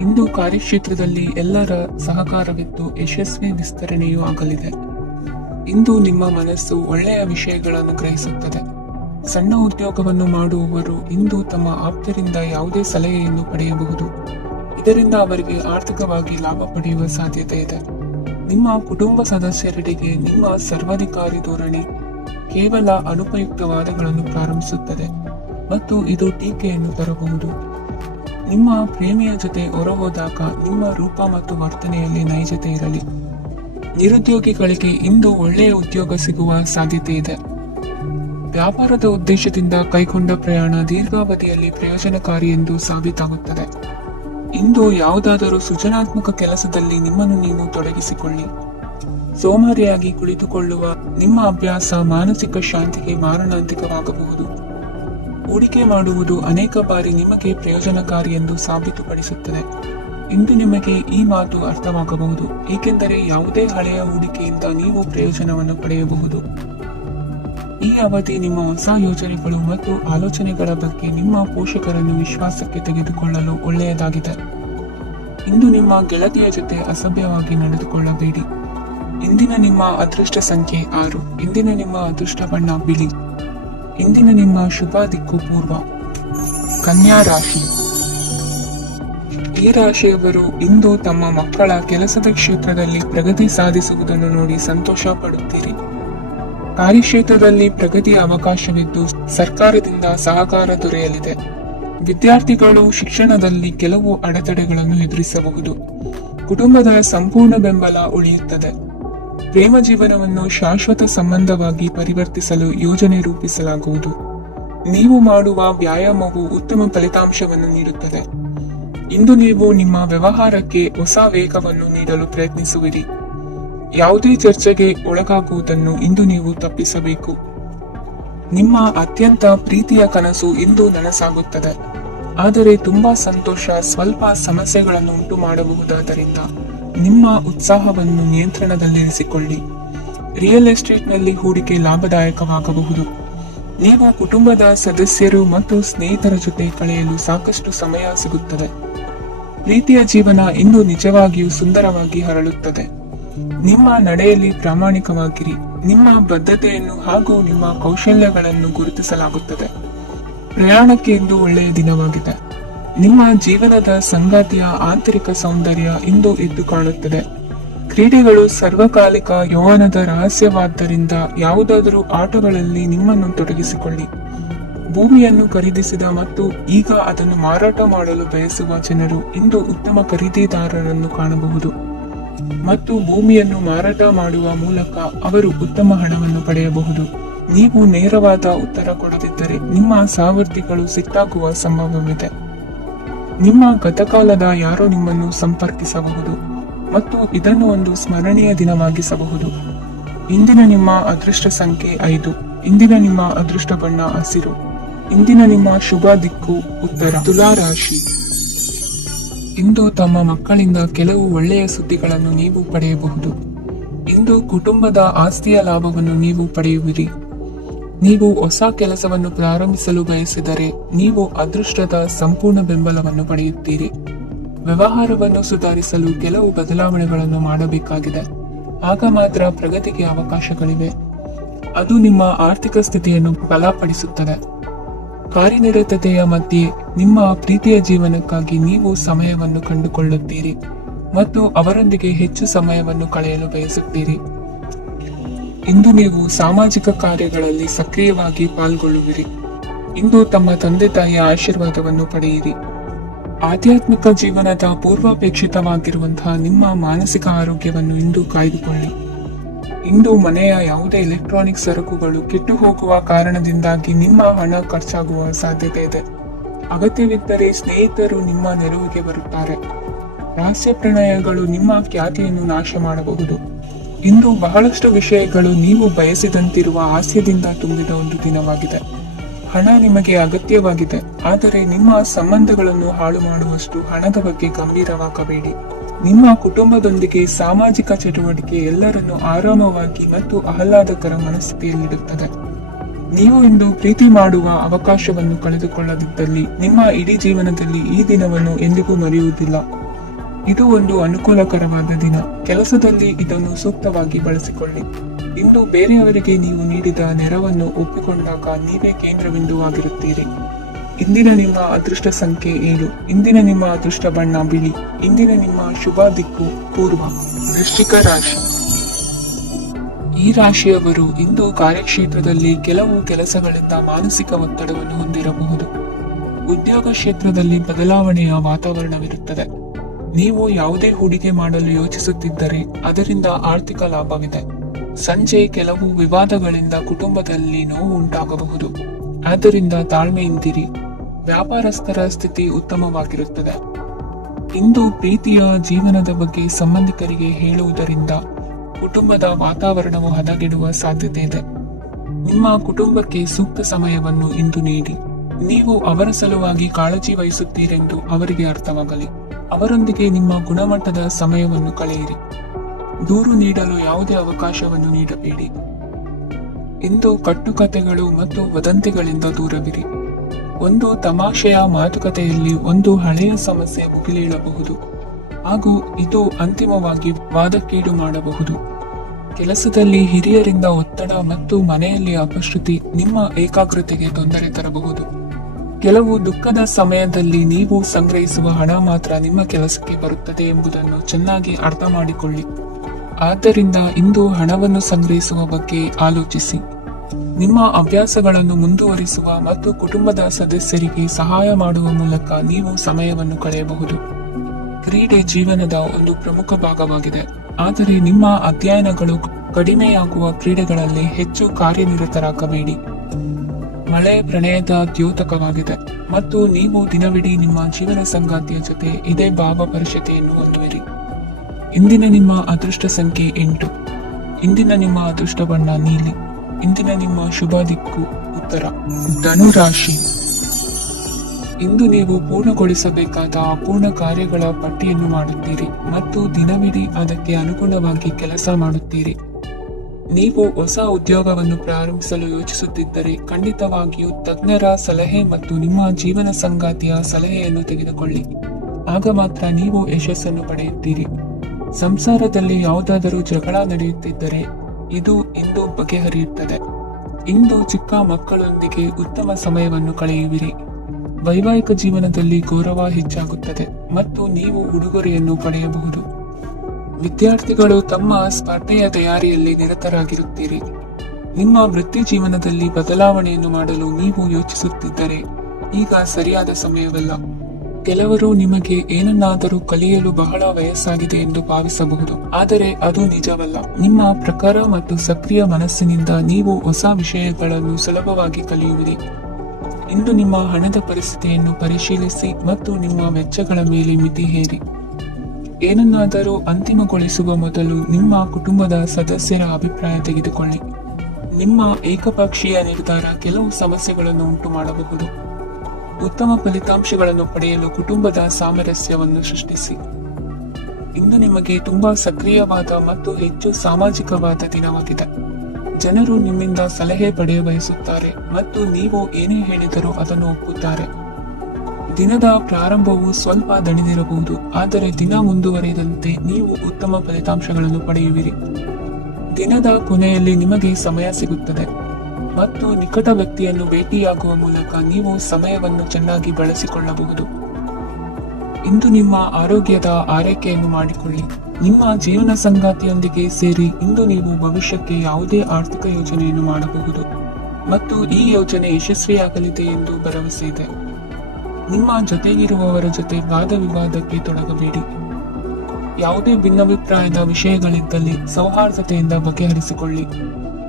ಇಂದು ಕಾರ್ಯಕ್ಷೇತ್ರದಲ್ಲಿ ಎಲ್ಲರ ಸಹಕಾರವಿದ್ದು ಯಶಸ್ವಿ ವಿಸ್ತರಣೆಯೂ ಆಗಲಿದೆ. ಇಂದು ನಿಮ್ಮ ಮನಸ್ಸು ಒಳ್ಳೆಯ ವಿಷಯಗಳನ್ನು ಗ್ರಹಿಸುತ್ತದೆ. ಸಣ್ಣ ಉದ್ಯೋಗವನ್ನು ಮಾಡುವವರು ಇಂದು ತಮ್ಮ ಆಪ್ತರಿಂದ ಯಾವುದೇ ಸಲಹೆಯನ್ನು ಪಡೆಯಬಹುದು. ಇದರಿಂದ ಅವರಿಗೆ ಆರ್ಥಿಕವಾಗಿ ಲಾಭ ಪಡೆಯುವ ಸಾಧ್ಯತೆ ಇದೆ. ನಿಮ್ಮ ಕುಟುಂಬ ಸದಸ್ಯರೆಡೆಗೆ ನಿಮ್ಮ ಸರ್ವಾಧಿಕಾರಿ ಧೋರಣೆ ಕೇವಲ ಅನುಪಯುಕ್ತ ವಾದಗಳನ್ನು ಪ್ರಾರಂಭಿಸುತ್ತದೆ ಮತ್ತು ಇದು ಟೀಕೆಯನ್ನು ತರಬಹುದು. ನಿಮ್ಮ ಪ್ರೇಮಿಯ ಜೊತೆ ಹೊರಹೋದಾಗ ನಿಮ್ಮ ರೂಪ ಮತ್ತು ವರ್ತನೆಯಲ್ಲಿ ನೈಜತೆ ಇರಲಿ. ನಿರುದ್ಯೋಗಿಗಳಿಗೆ ಇಂದು ಒಳ್ಳೆಯ ಉದ್ಯೋಗ ಸಿಗುವ ಸಾಧ್ಯತೆ ಇದೆ. ವ್ಯಾಪಾರದ ಉದ್ದೇಶದಿಂದ ಕೈಗೊಂಡ ಪ್ರಯಾಣ ದೀರ್ಘಾವಧಿಯಲ್ಲಿ ಪ್ರಯೋಜನಕಾರಿ ಎಂದು ಸಾಬೀತಾಗುತ್ತದೆ. ಇಂದು ಯಾವುದಾದರೂ ಸೃಜನಾತ್ಮಕ ಕೆಲಸದಲ್ಲಿ ನಿಮ್ಮನ್ನು ನೀವು ತೊಡಗಿಸಿಕೊಳ್ಳಿ. ಸೋಮಾರಿಯಾಗಿ ಕುಳಿತುಕೊಳ್ಳುವ ನಿಮ್ಮ ಅಭ್ಯಾಸ ಮಾನಸಿಕ ಶಾಂತಿಗೆ ಮಾರಣಾಂತಿಕವಾಗಬಹುದು. ಹೂಡಿಕೆ ಮಾಡುವುದು ಅನೇಕ ಬಾರಿ ನಿಮಗೆ ಪ್ರಯೋಜನಕಾರಿ ಎಂದು ಸಾಬೀತುಪಡಿಸುತ್ತದೆ. ಇಂದು ನಿಮಗೆ ಈ ಮಾತು ಅರ್ಥವಾಗಬಹುದು, ಏಕೆಂದರೆ ಯಾವುದೇ ಹಳೆಯ ಹೂಡಿಕೆಯಿಂದ ನೀವು ಪ್ರಯೋಜನವನ್ನು ಪಡೆಯಬಹುದು. ಈ ಅವಧಿ ನಿಮ್ಮ ಹೊಸ ಯೋಜನೆಗಳು ಮತ್ತು ಆಲೋಚನೆಗಳ ಬಗ್ಗೆ ನಿಮ್ಮ ಪೋಷಕರನ್ನು ವಿಶ್ವಾಸಕ್ಕೆ ತೆಗೆದುಕೊಳ್ಳಲು ಒಳ್ಳೆಯದಾಗಿದೆ. ಇಂದು ನಿಮ್ಮ ಗೆಳತಿಯ ಜೊತೆ ಅಸಭ್ಯವಾಗಿ ನಡೆದುಕೊಳ್ಳಬೇಡಿ. ಇಂದಿನ ನಿಮ್ಮ ಅದೃಷ್ಟ ಸಂಖ್ಯೆ 6. ಇಂದಿನ ನಿಮ್ಮ ಅದೃಷ್ಟ ಬಣ್ಣ ಬಿಳಿ. ಇಂದಿನ ನಿಮ್ಮ ಶುಭ ದಿಕ್ಕು ಪೂರ್ವ. ಕನ್ಯಾ ರಾಶಿ. ಈ ರಾಶಿಯವರು ಇಂದು ತಮ್ಮ ಮಕ್ಕಳ ಕೆಲಸದ ಕ್ಷೇತ್ರದಲ್ಲಿ ಪ್ರಗತಿ ಸಾಧಿಸುವುದನ್ನು ನೋಡಿ ಸಂತೋಷ ಪಡುತ್ತೀರಿ. ಕಾರ್ಯಕ್ಷೇತ್ರದಲ್ಲಿ ಪ್ರಗತಿಯ ಅವಕಾಶವಿದ್ದು ಸರ್ಕಾರದಿಂದ ಸಹಕಾರ ದೊರೆಯಲಿದೆ. ವಿದ್ಯಾರ್ಥಿಗಳು ಶಿಕ್ಷಣದಲ್ಲಿ ಕೆಲವು ಅಡೆತಡೆಗಳನ್ನು ಎದುರಿಸಬಹುದು. ಕುಟುಂಬದ ಸಂಪೂರ್ಣ ಬೆಂಬಲ ಉಳಿಯುತ್ತದೆ. ಪ್ರೇಮ ಜೀವನವನ್ನು ಶಾಶ್ವತ ಸಂಬಂಧವಾಗಿ ಪರಿವರ್ತಿಸಲು ಯೋಜನೆ ರೂಪಿಸಲಾಗುವುದು. ನೀವು ಮಾಡುವ ವ್ಯಾಯಾಮವು ಉತ್ತಮ ಫಲಿತಾಂಶವನ್ನು ನೀಡುತ್ತದೆ. ಇಂದು ನೀವು ನಿಮ್ಮ ವ್ಯವಹಾರಕ್ಕೆ ಹೊಸ ವೇಗವನ್ನು ನೀಡಲು ಪ್ರಯತ್ನಿಸುವಿರಿ. ಯಾವುದೇ ಚರ್ಚೆಗೆ ಒಳಗಾಗುವುದನ್ನು ಇಂದು ನೀವು ತಪ್ಪಿಸಬೇಕು. ನಿಮ್ಮ ಅತ್ಯಂತ ಪ್ರೀತಿಯ ಕನಸು ಇಂದು ನನಸಾಗುತ್ತದೆ. ಆದರೆ ತುಂಬಾ ಸಂತೋಷ ಸ್ವಲ್ಪ ಸಮಸ್ಯೆಗಳನ್ನು ಉಂಟು ಮಾಡಬಹುದಾದ್ದರಿಂದ ನಿಮ್ಮ ಉತ್ಸಾಹವನ್ನು ನಿಯಂತ್ರಣದಲ್ಲಿರಿಸಿಕೊಳ್ಳಿ. ರಿಯಲ್ ಎಸ್ಟೇಟ್ನಲ್ಲಿ ಹೂಡಿಕೆ ಲಾಭದಾಯಕವಾಗಬಹುದು. ನೀವು ಕುಟುಂಬದ ಸದಸ್ಯರು ಮತ್ತು ಸ್ನೇಹಿತರ ಜೊತೆ ಕಳೆಯಲು ಸಾಕಷ್ಟು ಸಮಯ ಸಿಗುತ್ತದೆ. ಪ್ರೀತಿಯ ಜೀವನ ಇಂದು ನಿಜವಾಗಿಯೂ ಸುಂದರವಾಗಿ ಹರಳುತ್ತದೆ. ನಿಮ್ಮ ನಡೆಯಲ್ಲಿ ಪ್ರಾಮಾಣಿಕವಾಗಿರಿ. ನಿಮ್ಮ ಬದ್ಧತೆಯನ್ನು ಹಾಗೂ ನಿಮ್ಮ ಕೌಶಲ್ಯಗಳನ್ನು ಗುರುತಿಸಲಾಗುತ್ತದೆ. ಪ್ರಯಾಣಕ್ಕೆ ಇಂದು ಒಳ್ಳೆಯ ದಿನವಾಗಿದೆ. ನಿಮ್ಮ ಜೀವನದ ಸಂಗಾತಿಯ ಆಂತರಿಕ ಸೌಂದರ್ಯ ಇಂದು ಎದ್ದು ಕಾಣುತ್ತದೆ. ಕ್ರೀಡೆಗಳು ಸರ್ವಕಾಲಿಕ ಯೌವನದ ರಹಸ್ಯವಾದ್ದರಿಂದ ಯಾವುದಾದರೂ ಆಟಗಳಲ್ಲಿ ನಿಮ್ಮನ್ನು ತೊಡಗಿಸಿಕೊಳ್ಳಿ. ಭೂಮಿಯನ್ನು ಖರೀದಿಸಿದ ಮತ್ತು ಈಗ ಅದನ್ನು ಮಾರಾಟ ಮಾಡಲು ಬಯಸುವ ಜನರು ಇಂದು ಉತ್ತಮ ಖರೀದಿದಾರರನ್ನು ಕಾಣಬಹುದು ಮತ್ತು ಭೂಮಿಯನ್ನು ಮಾರಾಟ ಮಾಡುವ ಮೂಲಕ ಅವರು ಉತ್ತಮ ಹಣವನ್ನು ಪಡೆಯಬಹುದು. ನೀವು ನೇರವಾದ ಉತ್ತರ ಕೊಡದಿದ್ದರೆ ನಿಮ್ಮ ಸಹವರ್ತಿಗಳು ಸಿಟ್ಟಾಗುವ ಸಂಭವವಿದೆ. ನಿಮ್ಮ ಗತಕಾಲದ ಯಾರೋ ನಿಮ್ಮನ್ನು ಸಂಪರ್ಕಿಸಬಹುದು ಮತ್ತು ಇದನ್ನು ಒಂದು ಸ್ಮರಣೀಯ ದಿನವಾಗಿಸಬಹುದು. ಇಂದಿನ ನಿಮ್ಮ ಅದೃಷ್ಟ ಸಂಖ್ಯೆ 5. ಇಂದಿನ ನಿಮ್ಮ ಅದೃಷ್ಟ ಬಣ್ಣ ಹಸಿರು. ಇಂದಿನ ನಿಮ್ಮ ಶುಭ ದಿಕ್ಕು ಉತ್ತರ. ತುಲಾ ರಾಶಿ. ಇಂದು ತಮ್ಮ ಮಕ್ಕಳಿಂದ ಕೆಲವು ಒಳ್ಳೆಯ ಸುದ್ದಿಗಳನ್ನು ನೀವು ಪಡೆಯಬಹುದು. ಇಂದು ಕುಟುಂಬದ ಆಸ್ತಿಯ ಲಾಭವನ್ನು ನೀವು ಪಡೆಯುವಿರಿ. ನೀವು ಹೊಸ ಕೆಲಸವನ್ನು ಪ್ರಾರಂಭಿಸಲು ಬಯಸಿದರೆ ನೀವು ಅದೃಷ್ಟದ ಸಂಪೂರ್ಣ ಬೆಂಬಲವನ್ನು ಪಡೆಯುತ್ತೀರಿ. ವ್ಯವಹಾರವನ್ನು ಸುಧಾರಿಸಲು ಕೆಲವು ಬದಲಾವಣೆಗಳನ್ನು ಮಾಡಬೇಕಾಗಿದೆ. ಆಗ ಮಾತ್ರ ಪ್ರಗತಿಗೆ ಅವಕಾಶಗಳಿವೆ. ಅದು ನಿಮ್ಮ ಆರ್ಥಿಕ ಸ್ಥಿತಿಯನ್ನು ಬಲಪಡಿಸುತ್ತದೆ. ಕಾರ್ಯನಿರತತೆಯ ಮಧ್ಯೆ ನಿಮ್ಮ ಪ್ರೀತಿಯ ಜೀವನಕ್ಕಾಗಿ ನೀವು ಸಮಯವನ್ನು ಕಂಡುಕೊಳ್ಳುತ್ತೀರಿ ಮತ್ತು ಅವರೊಂದಿಗೆ ಹೆಚ್ಚು ಸಮಯವನ್ನು ಕಳೆಯಲು ಬಯಸುತ್ತೀರಿ. ಇಂದು ನೀವು ಸಾಮಾಜಿಕ ಕಾರ್ಯಗಳಲ್ಲಿ ಸಕ್ರಿಯವಾಗಿ ಪಾಲ್ಗೊಳ್ಳುವಿರಿ. ಇಂದು ತಮ್ಮ ತಂದೆ ತಾಯಿಯ ಆಶೀರ್ವಾದವನ್ನು ಪಡೆಯಿರಿ. ಆಧ್ಯಾತ್ಮಿಕ ಜೀವನದ ಪೂರ್ವಾಪೇಕ್ಷಿತವಾಗಿರುವಂತಹ ನಿಮ್ಮ ಮಾನಸಿಕ ಆರೋಗ್ಯವನ್ನು ಇಂದು ಕಾಯ್ದುಕೊಳ್ಳಿ. ಇಂದು ಮನೆಯ ಯಾವುದೇ ಎಲೆಕ್ಟ್ರಾನಿಕ್ ಸರಕುಗಳು ಕೆಟ್ಟು ಹೋಗುವ ಕಾರಣದಿಂದಾಗಿ ನಿಮ್ಮ ಹಣ ಖರ್ಚಾಗುವ ಸಾಧ್ಯತೆ ಇದೆ. ಅಗತ್ಯವಿದ್ದರೆ ಸ್ನೇಹಿತರು ನಿಮ್ಮ ನೆರವಿಗೆ ಬರುತ್ತಾರೆ. ರಹಸ್ಯ ಪ್ರಣಯಗಳು ನಿಮ್ಮ ಖ್ಯಾತಿಯನ್ನು ನಾಶ ಮಾಡಬಹುದು. ಇಂದು ಬಹಳಷ್ಟು ವಿಷಯಗಳು ನೀವು ಬಯಸಿದಂತಿರುವ ಹಾಸ್ಯದಿಂದ ತುಂಬಿದ ಒಂದು ದಿನವಾಗಿದೆ. ಹಣ ನಿಮಗೆ ಅಗತ್ಯವಾಗಿದೆ, ಆದರೆ ನಿಮ್ಮ ಸಂಬಂಧಗಳನ್ನು ಹಾಳು ಮಾಡುವಷ್ಟು ಹಣದ ಬಗ್ಗೆ ಗಂಭೀರವಾಗಬೇಡಿ. ನಿಮ್ಮ ಕುಟುಂಬದೊಂದಿಗೆ ಸಾಮಾಜಿಕ ಚಟುವಟಿಕೆ ಎಲ್ಲರನ್ನು ಆರಾಮವಾಗಿ ಮತ್ತು ಆಹ್ಲಾದಕರ ಮನಸ್ಥಿತಿಯಲ್ಲಿಡುತ್ತದೆ. ನೀವು ಇಂದು ಪ್ರೀತಿ ಮಾಡುವ ಅವಕಾಶವನ್ನು ಕಳೆದುಕೊಳ್ಳದಿದ್ದಲ್ಲಿ ನಿಮ್ಮ ಇಡೀ ಜೀವನದಲ್ಲಿ ಈ ದಿನವನ್ನು ಎಂದಿಗೂ ಮರೆಯುವುದಿಲ್ಲ. ಇದು ಒಂದು ಅನುಕೂಲಕರವಾದ ದಿನ. ಕೆಲಸದಲ್ಲಿ ಇದನ್ನು ಸೂಕ್ತವಾಗಿ ಬಳಸಿಕೊಳ್ಳಿ. ಇಂದು ಬೇರೆಯವರಿಗೆ ನೀವು ನೀಡಿದ ನೆರವನ್ನು ಒಪ್ಪಿಕೊಂಡಾಗ ನೀವೇ ಕೇಂದ್ರಬಿಂದುವಾಗಿರುತ್ತೀರಿ. ಇಂದಿನ ನಿಮ್ಮ ಅದೃಷ್ಟ ಸಂಖ್ಯೆ 7. ಇಂದಿನ ನಿಮ್ಮ ಅದೃಷ್ಟ ಬಣ್ಣ ಬಿಳಿ. ಇಂದಿನ ನಿಮ್ಮ ಶುಭ ದಿಕ್ಕು ಪೂರ್ವ. ವೃಶ್ಚಿಕ ರಾಶಿ. ಈ ರಾಶಿಯವರು ಇಂದು ಕಾರ್ಯಕ್ಷೇತ್ರದಲ್ಲಿ ಕೆಲವು ಕೆಲಸಗಳಿಂದ ಮಾನಸಿಕ ಒತ್ತಡವನ್ನು ಹೊಂದಿರಬಹುದು. ಉದ್ಯೋಗ ಕ್ಷೇತ್ರದಲ್ಲಿ ಬದಲಾವಣೆಯ ವಾತಾವರಣವಿರುತ್ತದೆ. ನೀವು ಯಾವುದೇ ಹೂಡಿಕೆ ಮಾಡಲು ಯೋಚಿಸುತ್ತಿದ್ದರೆ ಅದರಿಂದ ಆರ್ಥಿಕ ಲಾಭವಿದೆ. ಸಂಜೆ ಕೆಲವು ವಿವಾದಗಳಿಂದ ಕುಟುಂಬದಲ್ಲಿ ನೋವು ಉಂಟಾಗಬಹುದು. ಆದ್ದರಿಂದ ತಾಳ್ಮೆಯಿಂದಿರಿ. ವ್ಯಾಪಾರಸ್ಥರ ಸ್ಥಿತಿ ಉತ್ತಮವಾಗಿರುತ್ತದೆ. ಇಂದು ಪ್ರೀತಿಯ ಜೀವನದ ಬಗ್ಗೆ ಸಂಬಂಧಿಕರಿಗೆ ಹೇಳುವುದರಿಂದ ಕುಟುಂಬದ ವಾತಾವರಣವು ಹದಗೆಡುವ ಸಾಧ್ಯತೆ ಇದೆ. ನಿಮ್ಮ ಕುಟುಂಬಕ್ಕೆ ಸೂಕ್ತ ಸಮಯವನ್ನು ಇಂದು ನೀಡಿ. ನೀವು ಅವರ ಸಲುವಾಗಿ ಕಾಳಜಿ ವಹಿಸುತ್ತೀರೆಂದು ಅವರಿಗೆ ಅರ್ಥವಾಗಲಿ. ಅವರೊಂದಿಗೆ ನಿಮ್ಮ ಗುಣಮಟ್ಟದ ಸಮಯವನ್ನು ಕಳೆಯಿರಿ. ದೂರು ನೀಡಲು ಯಾವುದೇ ಅವಕಾಶವನ್ನು ನೀಡಬೇಡಿ. ಇಂದು ಕಟ್ಟುಕತೆಗಳು ಮತ್ತು ವದಂತಿಗಳಿಂದ ದೂರವಿರಿ. ಒಂದು ತಮಾಷೆಯ ಮಾತುಕತೆಯಲ್ಲಿ ಒಂದು ಹಳೆಯ ಸಮಸ್ಯೆ ಮುಗಿಲೀಳಬಹುದು ಹಾಗೂ ಇದು ಅಂತಿಮವಾಗಿ ವಾದಕ್ಕೀಡು ಮಾಡಬಹುದು. ಕೆಲಸದಲ್ಲಿ ಹಿರಿಯರಿಂದ ಒತ್ತಡ ಮತ್ತು ಮನೆಯಲ್ಲಿ ಅಪಶ್ರುತಿ ನಿಮ್ಮ ಏಕಾಗ್ರತೆಗೆ ತೊಂದರೆ ತರಬಹುದು. ಕೆಲವು ದುಃಖದ ಸಮಯದಲ್ಲಿ ನೀವು ಸಂಗ್ರಹಿಸುವ ಹಣ ಮಾತ್ರ ನಿಮ್ಮ ಕೆಲಸಕ್ಕೆ ಬರುತ್ತದೆ ಎಂಬುದನ್ನು ಚೆನ್ನಾಗಿ ಅರ್ಥ ಮಾಡಿಕೊಳ್ಳಿ. ಆದ್ದರಿಂದ ಇಂದು ಹಣವನ್ನು ಸಂಗ್ರಹಿಸುವ ಬಗ್ಗೆ ಆಲೋಚಿಸಿ. ನಿಮ್ಮ ಅಭ್ಯಾಸಗಳನ್ನು ಮುಂದುವರಿಸುವ ಮತ್ತು ಕುಟುಂಬದ ಸದಸ್ಯರಿಗೆ ಸಹಾಯ ಮಾಡುವ ಮೂಲಕ ನೀವು ಸಮಯವನ್ನು ಕಳೆಯಬಹುದು. ಕ್ರೀಡೆ ಜೀವನದ ಒಂದು ಪ್ರಮುಖ ಭಾಗವಾಗಿದೆ, ಆದರೆ ನಿಮ್ಮ ಅಧ್ಯಯನಗಳು ಕಡಿಮೆಯಾಗುವ ಕ್ರೀಡೆಗಳಲ್ಲಿ ಹೆಚ್ಚು ಕಾರ್ಯನಿರತರಾಗಬೇಡಿ. ಮಳೆ ಪ್ರಣಯದ ದ್ಯೋತಕವಾಗಿದೆ ಮತ್ತು ನೀವು ದಿನವಿಡೀ ನಿಮ್ಮ ಜೀವನ ಸಂಗಾತಿಯ ಜೊತೆ ಇದೇ ಭಾವಪರಿಷತೆಯನ್ನು ಹೊಂದುವಿರಿ. ಇಂದಿನ ನಿಮ್ಮ ಅದೃಷ್ಟ ಸಂಖ್ಯೆ 8. ಇಂದಿನ ನಿಮ್ಮ ಅದೃಷ್ಟ ಬಣ್ಣ ನೀಲಿ. ಇಂದಿನ ನಿಮ್ಮ ಶುಭ ದಿಕ್ಕು ಉತ್ತರ. ಧನುರಾಶಿ. ಇಂದು ನೀವು ಪೂರ್ಣಗೊಳಿಸಬೇಕಾದ ಅಪೂರ್ಣ ಕಾರ್ಯಗಳ ಪಟ್ಟಿಯನ್ನು ಮಾಡುತ್ತೀರಿ ಮತ್ತು ದಿನವಿಡೀ ಅದಕ್ಕೆ ಅನುಗುಣವಾಗಿ ಕೆಲಸ ಮಾಡುತ್ತೀರಿ. ನೀವು ಹೊಸ ಉದ್ಯೋಗವನ್ನು ಪ್ರಾರಂಭಿಸಲು ಯೋಚಿಸುತ್ತಿದ್ದರೆ ಖಂಡಿತವಾಗಿಯೂ ತಜ್ಞರ ಸಲಹೆ ಮತ್ತು ನಿಮ್ಮ ಜೀವನ ಸಂಗಾತಿಯ ಸಲಹೆಯನ್ನು ತೆಗೆದುಕೊಳ್ಳಿ. ಆಗ ಮಾತ್ರ ನೀವು ಯಶಸ್ಸನ್ನು ಪಡೆಯುತ್ತೀರಿ. ಸಂಸಾರದಲ್ಲಿ ಯಾವುದಾದರೂ ಜಗಳ ನಡೆಯುತ್ತಿದ್ದರೆ ಇದು ಇಂದು ಬಗೆಹರಿಯುತ್ತದೆ. ಇಂದು ಚಿಕ್ಕ ಮಕ್ಕಳೊಂದಿಗೆ ಉತ್ತಮ ಸಮಯವನ್ನು ಕಳೆಯುವಿರಿ. ವೈವಾಹಿಕ ಜೀವನದಲ್ಲಿ ಗೌರವ ಹೆಚ್ಚಾಗುತ್ತದೆ ಮತ್ತು ನೀವು ಉಡುಗೊರೆಯನ್ನು ಪಡೆಯಬಹುದು. ವಿದ್ಯಾರ್ಥಿಗಳು ತಮ್ಮ ಸ್ಪರ್ಧೆಯ ತಯಾರಿಯಲ್ಲಿ ನಿರತರಾಗಿರುತ್ತೀರಿ. ನಿಮ್ಮ ವೃತ್ತಿ ಜೀವನದಲ್ಲಿ ಬದಲಾವಣೆಯನ್ನು ಮಾಡಲು ನೀವು ಯೋಚಿಸುತ್ತಿದ್ದರೆ ಈಗ ಸರಿಯಾದ ಸಮಯವಲ್ಲ. ಕೆಲವರು ನಿಮಗೆ ಏನನ್ನಾದರೂ ಕಲಿಯಲು ಬಹಳ ವಯಸ್ಸಾಗಿದೆ ಎಂದು ಭಾವಿಸಬಹುದು, ಆದರೆ ಅದು ನಿಜವಲ್ಲ. ನಿಮ್ಮ ಪ್ರಖರ ಮತ್ತು ಸಕ್ರಿಯ ಮನಸ್ಸಿನಿಂದ ನೀವು ಹೊಸ ವಿಷಯಗಳನ್ನು ಸುಲಭವಾಗಿ ಕಲಿಯುವಿರಿ. ಇಂದು ನಿಮ್ಮ ಹಣದ ಪರಿಸ್ಥಿತಿಯನ್ನು ಪರಿಶೀಲಿಸಿ ಮತ್ತು ನಿಮ್ಮ ವೆಚ್ಚಗಳ ಮೇಲೆ ಮಿತಿ ಹೇರಿ. ಏನನ್ನಾದರೂ ಅಂತಿಮಗೊಳಿಸುವ ಮೊದಲು ನಿಮ್ಮ ಕುಟುಂಬದ ಸದಸ್ಯರ ಅಭಿಪ್ರಾಯ ತೆಗೆದುಕೊಳ್ಳಿ. ನಿಮ್ಮ ಏಕಪಕ್ಷೀಯ ನಿರ್ಧಾರ ಕೆಲವು ಸಮಸ್ಯೆಗಳನ್ನು ಉಂಟು ಮಾಡಬಹುದು. ಉತ್ತಮ ಫಲಿತಾಂಶಗಳನ್ನು ಪಡೆಯಲು ಕುಟುಂಬದ ಸಾಮರಸ್ಯವನ್ನು ಸೃಷ್ಟಿಸಿ. ಇಂದು ನಿಮಗೆ ತುಂಬಾ ಸಕ್ರಿಯವಾದ ಮತ್ತು ಹೆಚ್ಚು ಸಾಮಾಜಿಕವಾದ ದಿನವಾಗಿದೆ. ಜನರು ನಿಮ್ಮಿಂದ ಸಲಹೆ ಪಡೆಯ ಬಯಸುತ್ತಾರೆ ಮತ್ತು ನೀವು ಏನೇ ಹೇಳಿದರೂ ಅದನ್ನು ಒಪ್ಪುತ್ತಾರೆ. ದಿನದ ಪ್ರಾರಂಭವು ಸ್ವಲ್ಪ ದಣಿದಿರಬಹುದು, ಆದರೆ ದಿನ ಮುಂದುವರಿದಂತೆ ನೀವು ಉತ್ತಮ ಫಲಿತಾಂಶಗಳನ್ನು ಪಡೆಯುವಿರಿ. ದಿನದ ಕೊನೆಯಲ್ಲಿ ನಿಮಗೆ ಸಮಯ ಸಿಗುತ್ತದೆ ಮತ್ತು ನಿಕಟ ವ್ಯಕ್ತಿಯನ್ನು ಭೇಟಿಯಾಗುವ ಮೂಲಕ ನೀವು ಸಮಯವನ್ನು ಚೆನ್ನಾಗಿ ಬಳಸಿಕೊಳ್ಳಬಹುದು. ಇಂದು ನಿಮ್ಮ ಆರೋಗ್ಯದ ಆರೈಕೆಯನ್ನು ಮಾಡಿಕೊಳ್ಳಿ. ನಿಮ್ಮ ಜೀವನ ಸಂಗಾತಿಯೊಂದಿಗೆ ಸೇರಿ ಇಂದು ನೀವು ಭವಿಷ್ಯಕ್ಕೆ ಯಾವುದೇ ಆರ್ಥಿಕ ಯೋಜನೆಯನ್ನು ಮಾಡಬಹುದು ಮತ್ತು ಈ ಯೋಜನೆ ಯಶಸ್ವಿಯಾಗಲಿದೆ ಎಂದು ಭರವಸೆ ಇದೆ. ನಿಮ್ಮ ಜೊತೆಗಿರುವವರ ಜೊತೆ ವಾದ ವಿವಾದಕ್ಕೆ ತೊಡಗಬೇಡಿ. ಯಾವುದೇ ಭಿನ್ನಾಭಿಪ್ರಾಯದ ವಿಷಯಗಳಿದ್ದಲ್ಲಿ ಸೌಹಾರ್ದತೆಯಿಂದ ಬಗೆಹರಿಸಿಕೊಳ್ಳಿ.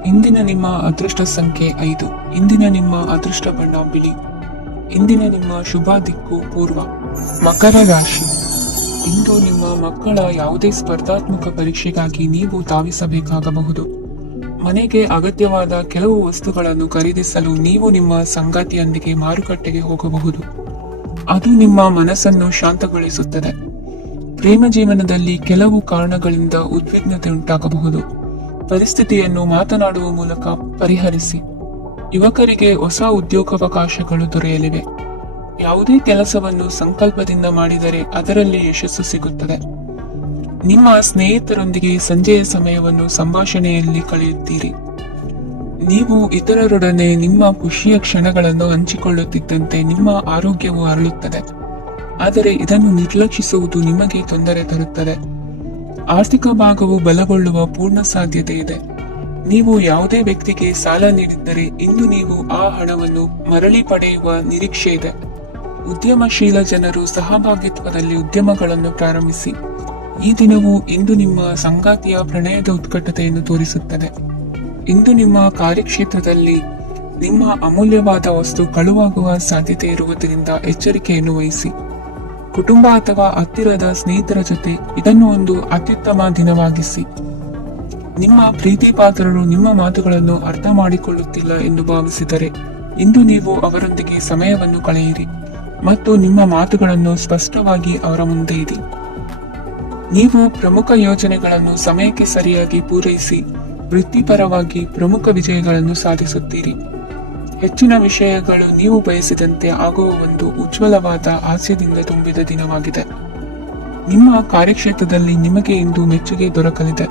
ಇಂದಿನ ನಿಮ್ಮ ಅದೃಷ್ಟ ಸಂಖ್ಯೆ 5. ಇಂದಿನ ನಿಮ್ಮ ಅದೃಷ್ಟ ಬಣ್ಣ ಬಿಳಿ. ಇಂದಿನ ನಿಮ್ಮ ಶುಭ ದಿಕ್ಕು ಪೂರ್ವ. ಮಕರ ರಾಶಿ. ಇಂದು ನಿಮ್ಮ ಮಕ್ಕಳ ಯಾವುದೇ ಸ್ಪರ್ಧಾತ್ಮಕ ಪರೀಕ್ಷೆಗಾಗಿ ನೀವು ಧಾವಿಸಬೇಕಾಗಬಹುದು. ಮನೆಗೆ ಅಗತ್ಯವಾದ ಕೆಲವು ವಸ್ತುಗಳನ್ನು ಖರೀದಿಸಲು ನೀವು ನಿಮ್ಮ ಸಂಗಾತಿಯೊಂದಿಗೆ ಮಾರುಕಟ್ಟೆಗೆ ಹೋಗಬಹುದು. ಅದು ನಿಮ್ಮ ಮನಸ್ಸನ್ನು ಶಾಂತಗೊಳಿಸುತ್ತದೆ. ಪ್ರೇಮ ಜೀವನದಲ್ಲಿ ಕೆಲವು ಕಾರಣಗಳಿಂದ ಉದ್ವಿಗ್ನತೆ ಉಂಟಾಗಬಹುದು. ಪರಿಸ್ಥಿತಿಯನ್ನು ಮಾತನಾಡುವ ಮೂಲಕ ಪರಿಹರಿಸಿ. ಯುವಕರಿಗೆ ಹೊಸ ಉದ್ಯೋಗಾವಕಾಶಗಳು ದೊರೆಯಲಿವೆ. ಯಾವುದೇ ಕೆಲಸವನ್ನು ಸಂಕಲ್ಪದಿಂದ ಮಾಡಿದರೆ ಅದರಲ್ಲಿ ಯಶಸ್ಸು ಸಿಗುತ್ತದೆ. ನಿಮ್ಮ ಸ್ನೇಹಿತರೊಂದಿಗೆ ಸಂಜೆಯ ಸಮಯವನ್ನು ಸಂಭಾಷಣೆಯಲ್ಲಿ ಕಳೆಯುತ್ತೀರಿ. ನೀವು ಇತರರೊಡನೆ ನಿಮ್ಮ ಖುಷಿಯ ಕ್ಷಣಗಳನ್ನು ಹಂಚಿಕೊಳ್ಳುತ್ತಿದ್ದಂತೆ ನಿಮ್ಮ ಆರೋಗ್ಯವು ಅರಳುತ್ತದೆ. ಆದರೆ ಇದನ್ನು ನಿರ್ಲಕ್ಷಿಸುವುದು ನಿಮಗೆ ತೊಂದರೆ ತರುತ್ತದೆ. ಆರ್ಥಿಕ ಭಾಗವು ಬಲಗೊಳ್ಳುವ ಪೂರ್ಣ ಸಾಧ್ಯತೆ ಇದೆ. ನೀವು ಯಾವುದೇ ವ್ಯಕ್ತಿಗೆ ಸಾಲ ನೀಡಿದ್ದರೆ ಇಂದು ನೀವು ಆ ಹಣವನ್ನು ಮರಳಿ ಪಡೆಯುವ ನಿರೀಕ್ಷೆ ಇದೆ. ಉದ್ಯಮಶೀಲ ಜನರು ಸಹಭಾಗಿತ್ವದಲ್ಲಿ ಉದ್ಯಮಗಳನ್ನು ಪ್ರಾರಂಭಿಸಿ. ಈ ದಿನವು ಇಂದು ನಿಮ್ಮ ಸಂಗಾತಿಯ ಪ್ರಣಯದ ಉತ್ಕಟತೆಯನ್ನು ತೋರಿಸುತ್ತದೆ. ಇಂದು ನಿಮ್ಮ ಕಾರ್ಯಕ್ಷೇತ್ರದಲ್ಲಿ ನಿಮ್ಮ ಅಮೂಲ್ಯವಾದ ವಸ್ತು ಕಳುವಾಗುವ ಸಾಧ್ಯತೆ ಇರುವುದರಿಂದ ಎಚ್ಚರಿಕೆಯನ್ನು ವಹಿಸಿ. ಕುಟುಂಬ ಅಥವಾ ಹತ್ತಿರದ ಸ್ನೇಹಿತರ ಜೊತೆ ಇದನ್ನು ಒಂದು ಅತ್ಯುತ್ತಮ ದಿನವಾಗಿಸಿ. ನಿಮ್ಮ ಪ್ರೀತಿ ಪಾತ್ರರು ನಿಮ್ಮ ಮಾತುಗಳನ್ನು ಅರ್ಥ ಮಾಡಿಕೊಳ್ಳುತ್ತಿಲ್ಲ ಎಂದು ಭಾವಿಸಿದರೆ ಇಂದು ನೀವು ಅವರೊಂದಿಗೆ ಸಮಯವನ್ನು ಕಳೆಯಿರಿ ಮತ್ತು ನಿಮ್ಮ ಮಾತುಗಳನ್ನು ಸ್ಪಷ್ಟವಾಗಿ ಅವರ ಮುಂದೆ ಇಡಿ. ನೀವು ಪ್ರಮುಖ ಯೋಜನೆಗಳನ್ನು ಸಮಯಕ್ಕೆ ಸರಿಯಾಗಿ ಪೂರೈಸಿ ವೃತ್ತಿಪರವಾಗಿ ಪ್ರಮುಖ ವಿಜಯಗಳನ್ನು ಸಾಧಿಸುತ್ತೀರಿ. ಹೆಚ್ಚಿನ ವಿಷಯಗಳು ನೀವು ಬಯಸಿದಂತೆ ಆಗುವ ಒಂದು ಉಜ್ವಲವಾದ ಹಾಸ್ಯದಿಂದ ತುಂಬಿದ ದಿನವಾಗಿದೆ. ನಿಮ್ಮ ಕಾರ್ಯಕ್ಷೇತ್ರದಲ್ಲಿ ನಿಮಗೆ ಇಂದು ಮೆಚ್ಚುಗೆ ದೊರಕಲಿದೆ.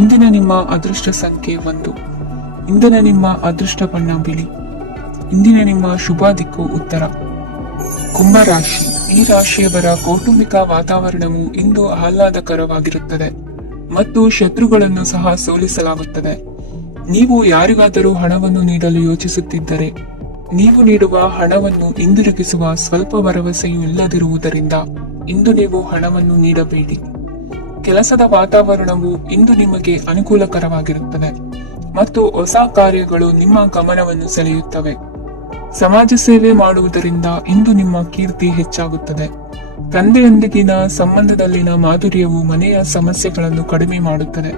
ಇಂದಿನ ನಿಮ್ಮ ಅದೃಷ್ಟ ಸಂಖ್ಯೆ 1. ಇಂದಿನ ನಿಮ್ಮ ಅದೃಷ್ಟ ಬಣ್ಣ ಬಿಳಿ. ಇಂದಿನ ನಿಮ್ಮ ಶುಭ ದಿಕ್ಕು ಉತ್ತರ. ಕುಂಭರಾಶಿ. ಈ ರಾಶಿಯವರ ಕೌಟುಂಬಿಕ ವಾತಾವರಣವು ಇಂದು ಆಹ್ಲಾದಕರವಾಗಿರುತ್ತದೆ ಮತ್ತು ಶತ್ರುಗಳನ್ನು ಸಹ ಸೋಲಿಸಲಾಗುತ್ತದೆ. ನೀವು ಯಾರಿಗಾದರೂ ಹಣವನ್ನು ನೀಡಲು ಯೋಚಿಸುತ್ತಿದ್ದರೆ ನೀವು ನೀಡುವ ಹಣವನ್ನು ಹಿಂದಿರುಗಿಸುವ ಸ್ವಲ್ಪ ಭರವಸೆಯೂ ಇಲ್ಲದಿರುವುದರಿಂದ ಇಂದು ನೀವು ಹಣವನ್ನು ನೀಡಬೇಡಿ. ಕೆಲಸದ ವಾತಾವರಣವು ಇಂದು ನಿಮಗೆ ಅನುಕೂಲಕರವಾಗಿರುತ್ತದೆ ಮತ್ತು ಹೊಸ ಕಾರ್ಯಗಳು ನಿಮ್ಮ ಗಮನವನ್ನು ಸೆಳೆಯುತ್ತವೆ. ಸಮಾಜ ಸೇವೆ ಮಾಡುವುದರಿಂದ ಇಂದು ನಿಮ್ಮ ಕೀರ್ತಿ ಹೆಚ್ಚಾಗುತ್ತದೆ. ತಂದೆಯೊಂದಿಗಿನ ಸಂಬಂಧದಲ್ಲಿನ ಮಾಧುರ್ಯವು ಮನೆಯ ಸಮಸ್ಯೆಗಳನ್ನು ಕಡಿಮೆ ಮಾಡುತ್ತದೆ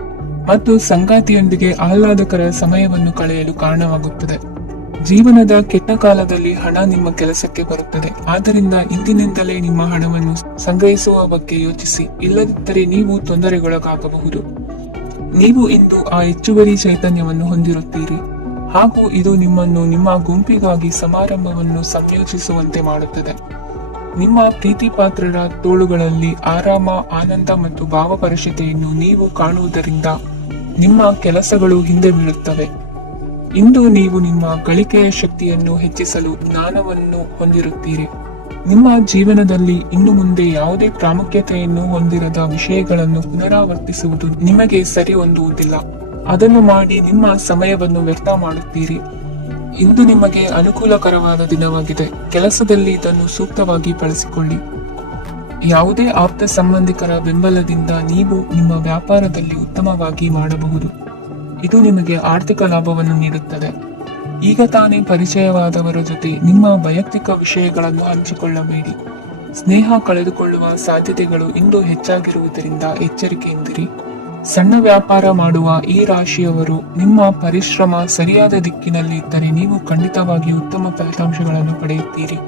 ಮತ್ತು ಸಂಗಾತಿಯೊಂದಿಗೆ ಆಹ್ಲಾದಕರ ಸಮಯವನ್ನು ಕಳೆಯಲು ಕಾರಣವಾಗುತ್ತದೆ. ಜೀವನದ ಕೆಟ್ಟ ಕಾಲದಲ್ಲಿ ಹಣ ನಿಮ್ಮ ಕೆಲಸಕ್ಕೆ ಬರುತ್ತದೆ. ಆದ್ದರಿಂದ ಇಂದಿನಿಂದಲೇ ನಿಮ್ಮ ಹಣವನ್ನು ಸಂಗ್ರಹಿಸುವ ಬಗ್ಗೆ ಯೋಚಿಸಿ, ಇಲ್ಲದಿದ್ದರೆ ನೀವು ತೊಂದರೆಗೊಳಗಾಗಬಹುದು. ನೀವು ಇಂದು ಆ ಹೆಚ್ಚುವರಿ ಚೈತನ್ಯವನ್ನು ಹೊಂದಿರುತ್ತೀರಿ ಹಾಗೂ ಇದು ನಿಮ್ಮನ್ನು ನಿಮ್ಮ ಗುಂಪಿಗಾಗಿ ಸಮಾರಂಭವನ್ನು ಸಂಯೋಜಿಸುವಂತೆ ಮಾಡುತ್ತದೆ. ನಿಮ್ಮ ಪ್ರೀತಿಪಾತ್ರರ ತೋಳುಗಳಲ್ಲಿ ಆರಾಮ, ಆನಂದ ಮತ್ತು ಭಾವಪರಶತೆಯನ್ನು ನೀವು ಕಾಣುವುದರಿಂದ ನಿಮ್ಮ ಕೆಲಸಗಳು ಹಿಂದೆ ಬೀಳುತ್ತವೆ. ಇಂದು ನೀವು ನಿಮ್ಮ ಗಳಿಕೆಯ ಶಕ್ತಿಯನ್ನು ಹೆಚ್ಚಿಸಲು ಜ್ಞಾನವನ್ನು ಹೊಂದಿರುತ್ತೀರಿ. ನಿಮ್ಮ ಜೀವನದಲ್ಲಿ ಇನ್ನು ಮುಂದೆ ಯಾವುದೇ ಪ್ರಾಮುಖ್ಯತೆಯನ್ನು ಹೊಂದಿರದ ವಿಷಯಗಳನ್ನು ಪುನರಾವರ್ತಿಸುವುದು ನಿಮಗೆ ಸರಿ ಹೊಂದುವುದಿಲ್ಲ. ಅದನ್ನು ಮಾಡಿ ನಿಮ್ಮ ಸಮಯವನ್ನು ವ್ಯರ್ಥ ಮಾಡುತ್ತೀರಿ. ಇಂದು ನಿಮಗೆ ಅನುಕೂಲಕರವಾದ ದಿನವಾಗಿದೆ. ಕೆಲಸದಲ್ಲಿ ಇದನ್ನು ಸೂಕ್ತವಾಗಿ ಬಳಸಿಕೊಳ್ಳಿ. ಯಾವುದೇ ಆಪ್ತ ಸಂಬಂಧಿಕರ ಬೆಂಬಲದಿಂದ ನೀವು ನಿಮ್ಮ ವ್ಯಾಪಾರದಲ್ಲಿ ಉತ್ತಮವಾಗಿ ಮಾಡಬಹುದು. ಇದು ನಿಮಗೆ ಆರ್ಥಿಕ ಲಾಭವನ್ನು ನೀಡುತ್ತದೆ. ಈಗ ತಾನೇ ಪರಿಚಯವಾದವರ ಜೊತೆ ನಿಮ್ಮ ವೈಯಕ್ತಿಕ ವಿಷಯಗಳನ್ನು ಹಂಚಿಕೊಳ್ಳಬೇಡಿ. ಸ್ನೇಹ ಕಳೆದುಕೊಳ್ಳುವ ಸಾಧ್ಯತೆಗಳು ಇಂದು ಹೆಚ್ಚಾಗಿರುವುದರಿಂದ ಎಚ್ಚರಿಕೆಯಿಂದಿರಿ. ಸಣ್ಣ ವ್ಯಾಪಾರ ಮಾಡುವ ಈ ರಾಶಿಯವರು ನಿಮ್ಮ ಪರಿಶ್ರಮ ಸರಿಯಾದ ದಿಕ್ಕಿನಲ್ಲಿ ಇದ್ದರೆ ನೀವು ಖಂಡಿತವಾಗಿಯೂ ಉತ್ತಮ ಫಲಿತಾಂಶಗಳನ್ನು ಪಡೆಯುತ್ತೀರಿ.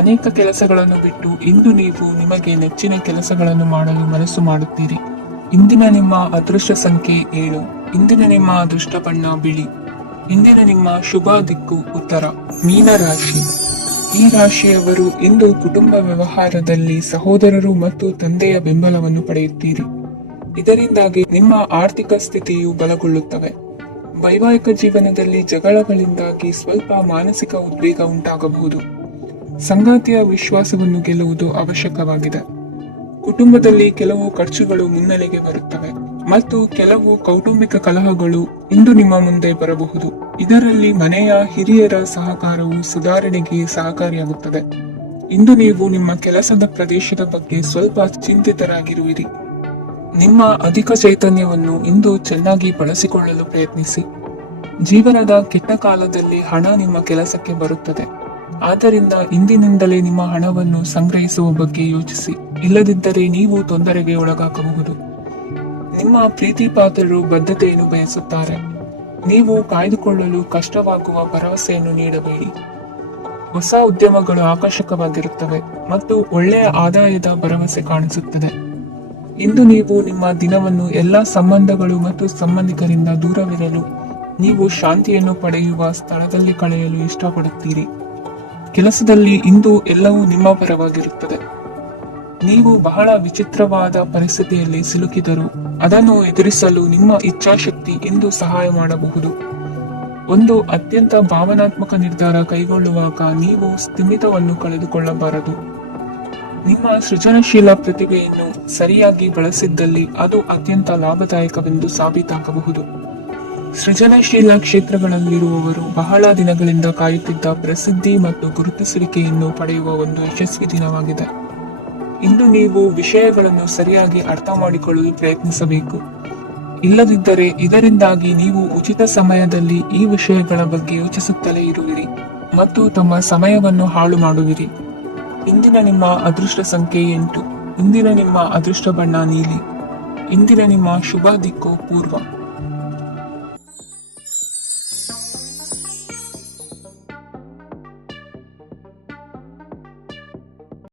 ಅನೇಕ ಕೆಲಸಗಳನ್ನು ಬಿಟ್ಟು ಇಂದು ನೀವು ನಿಮಗೆ ನೆಚ್ಚಿನ ಕೆಲಸಗಳನ್ನು ಮಾಡಲು ಮನಸ್ಸು ಮಾಡುತ್ತೀರಿ. ಇಂದಿನ ನಿಮ್ಮ ಅದೃಷ್ಟ ಸಂಖ್ಯೆ 7. ಇಂದಿನ ನಿಮ್ಮ ಅದೃಷ್ಟ ಬಣ್ಣ ಬಿಳಿ. ಇಂದಿನ ನಿಮ್ಮ ಶುಭ ದಿಕ್ಕು ಉತ್ತರ. ಮೀನ ರಾಶಿ. ಈ ರಾಶಿಯವರು ಇಂದು ಕುಟುಂಬ ವ್ಯವಹಾರದಲ್ಲಿ ಸಹೋದರರು ಮತ್ತು ತಂದೆಯ ಬೆಂಬಲವನ್ನು ಪಡೆಯುತ್ತೀರಿ. ಇದರಿಂದಾಗಿ ನಿಮ್ಮ ಆರ್ಥಿಕ ಸ್ಥಿತಿಯು ಬಲಗೊಳ್ಳುತ್ತವೆ. ವೈವಾಹಿಕ ಜೀವನದಲ್ಲಿ ಜಗಳಗಳಿಂದಾಗಿ ಸ್ವಲ್ಪ ಮಾನಸಿಕ ಉದ್ವೇಗ ಉಂಟಾಗಬಹುದು. ಸಂಗಾತಿಯ ವಿಶ್ವಾಸವನ್ನು ಗೆಲ್ಲುವುದು ಅವಶ್ಯಕವಾಗಿದೆ. ಕುಟುಂಬದಲ್ಲಿ ಕೆಲವು ಖರ್ಚುಗಳು ಮುನ್ನೆಲೆಗೆ ಬರುತ್ತವೆ ಮತ್ತು ಕೆಲವು ಕೌಟುಂಬಿಕ ಕಲಹಗಳು ಇಂದು ನಿಮ್ಮ ಮುಂದೆ ಬರಬಹುದು. ಇದರಲ್ಲಿ ಮನೆಯ ಹಿರಿಯರ ಸಹಕಾರವು ಸುಧಾರಣೆಗೆ ಸಹಕಾರಿಯಾಗುತ್ತದೆ. ಇಂದು ನೀವು ನಿಮ್ಮ ಕೆಲಸದ ಪ್ರದೇಶದ ಬಗ್ಗೆ ಸ್ವಲ್ಪ ಚಿಂತಿತರಾಗಿರುವಿರಿ. ನಿಮ್ಮ ಅಧಿಕ ಚೈತನ್ಯವನ್ನು ಇಂದು ಚೆನ್ನಾಗಿ ಬಳಸಿಕೊಳ್ಳಲು ಪ್ರಯತ್ನಿಸಿ. ಜೀವನದ ಕೆಟ್ಟ ಕಾಲದಲ್ಲಿ ಹಣ ನಿಮ್ಮ ಕೆಲಸಕ್ಕೆ ಬರುತ್ತದೆ. ಆದ್ದರಿಂದ ಇಂದಿನಿಂದಲೇ ನಿಮ್ಮ ಹಣವನ್ನು ಸಂಗ್ರಹಿಸುವ ಬಗ್ಗೆ ಯೋಚಿಸಿ, ಇಲ್ಲದಿದ್ದರೆ ನೀವು ತೊಂದರೆಗೆ ಒಳಗಾಗಬಹುದು. ನಿಮ್ಮ ಪ್ರೀತಿಪಾತ್ರರು ಬದ್ಧತೆಯನ್ನು ಬಯಸುತ್ತಾರೆ. ನೀವು ಕಾಯ್ದುಕೊಳ್ಳಲು ಕಷ್ಟವಾಗುವ ಭರವಸೆಯನ್ನು ನೀಡಬೇಡಿ. ಹೊಸ ಉದ್ಯಮಗಳು ಆಕರ್ಷಕವಾಗಿರುತ್ತವೆ ಮತ್ತು ಒಳ್ಳೆಯ ಆದಾಯದ ಭರವಸೆ ಕಾಣಿಸುತ್ತದೆ. ಇಂದು ನೀವು ನಿಮ್ಮ ದಿನವನ್ನು ಎಲ್ಲಾ ಸಂಬಂಧಗಳು ಮತ್ತು ಸಂಬಂಧಿಕರಿಂದ ದೂರವಿರಲು ನೀವು ಶಾಂತಿಯನ್ನು ಪಡೆಯುವ ಸ್ಥಳದಲ್ಲಿ ಕಳೆಯಲು ಇಷ್ಟಪಡುತ್ತೀರಿ. ಕೆಲಸದಲ್ಲಿ ಇಂದು ಎಲ್ಲವೂ ನಿಮ್ಮ ಪರವಾಗಿರುತ್ತದೆ. ನೀವು ಬಹಳ ವಿಚಿತ್ರವಾದ ಪರಿಸ್ಥಿತಿಯಲ್ಲಿ ಸಿಲುಕಿದರೂ ಅದನ್ನು ಎದುರಿಸಲು ನಿಮ್ಮ ಇಚ್ಛಾಶಕ್ತಿ ಇಂದು ಸಹಾಯ ಮಾಡಬಹುದು. ಒಂದು ಅತ್ಯಂತ ಭಾವನಾತ್ಮಕ ನಿರ್ಧಾರ ಕೈಗೊಳ್ಳುವಾಗ ನೀವು ಸ್ಥಿಮಿತವನ್ನು ಕಳೆದುಕೊಳ್ಳಬಾರದು. ನಿಮ್ಮ ಸೃಜನಶೀಲ ಪ್ರತಿಭೆಯನ್ನು ಸರಿಯಾಗಿ ಬಳಸಿದ್ದಲ್ಲಿ ಅದು ಅತ್ಯಂತ ಲಾಭದಾಯಕವೆಂದು ಸಾಬೀತಾಗಬಹುದು. ಸೃಜನಶೀಲ ಕ್ಷೇತ್ರಗಳಲ್ಲಿರುವವರು ಬಹಳ ದಿನಗಳಿಂದ ಕಾಯುತ್ತಿದ್ದ ಪ್ರಸಿದ್ಧಿ ಮತ್ತು ಗುರುತಿಸುವಿಕೆಯನ್ನು ಪಡೆಯುವ ಒಂದು ಯಶಸ್ವಿ ದಿನವಾಗಿದೆ. ಇಂದು ನೀವು ವಿಷಯಗಳನ್ನು ಸರಿಯಾಗಿ ಅರ್ಥ ಮಾಡಿಕೊಳ್ಳಲು ಪ್ರಯತ್ನಿಸಬೇಕು. ಇಲ್ಲದಿದ್ದರೆ ಇದರಿಂದಾಗಿ ನೀವು ಉಚಿತ ಸಮಯದಲ್ಲಿ ಈ ವಿಷಯಗಳ ಬಗ್ಗೆ ಯೋಚಿಸುತ್ತಲೇ ಇರುವಿರಿ ಮತ್ತು ತಮ್ಮ ಸಮಯವನ್ನು ಹಾಳು ಮಾಡುವಿರಿ. ಇಂದಿನ ನಿಮ್ಮ ಅದೃಷ್ಟ ಸಂಖ್ಯೆ 8. ಇಂದಿನ ನಿಮ್ಮ ಅದೃಷ್ಟ ಬಣ್ಣ ನೀಲಿ. ಇಂದಿನ ನಿಮ್ಮ ಶುಭ ದಿಕ್ಕು ಪೂರ್ವ.